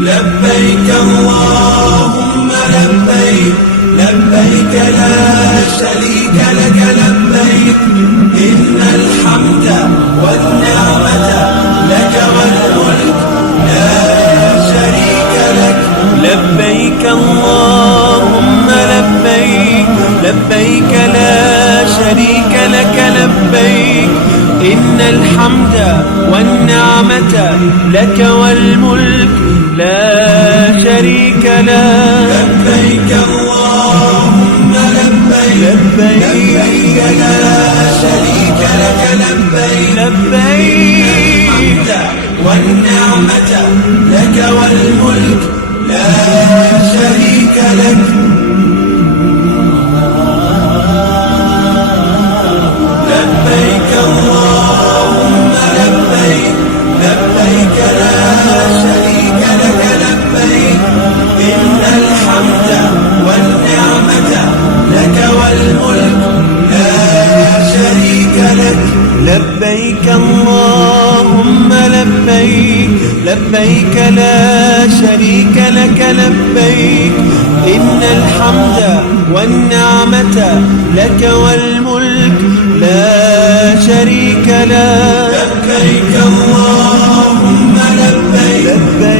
لبيك اللهم لبيك لبيك لا شريك لك لبيك إن الحمد والنعمة لك والملك لا شريك لك. لبيك اللهم لبيك لبيك لا شريك لك لبيك إن الحمد والنعمة لك والملك لا شريك لك. لبيك اللهم لبيك لبيك لا شريك لك لبيك لبيك الحمد والنعمة لك والملك لا شريك لك. لبيك اللهم لبيك لبيك لا شريك لك لبيك إن الحمد والنعمة لك والملك لا شريك لك. لبيك اللهم لبيك لبيك لا شريك لك لبيك إن الحمد والنعمة لك والملك لا شريك لك.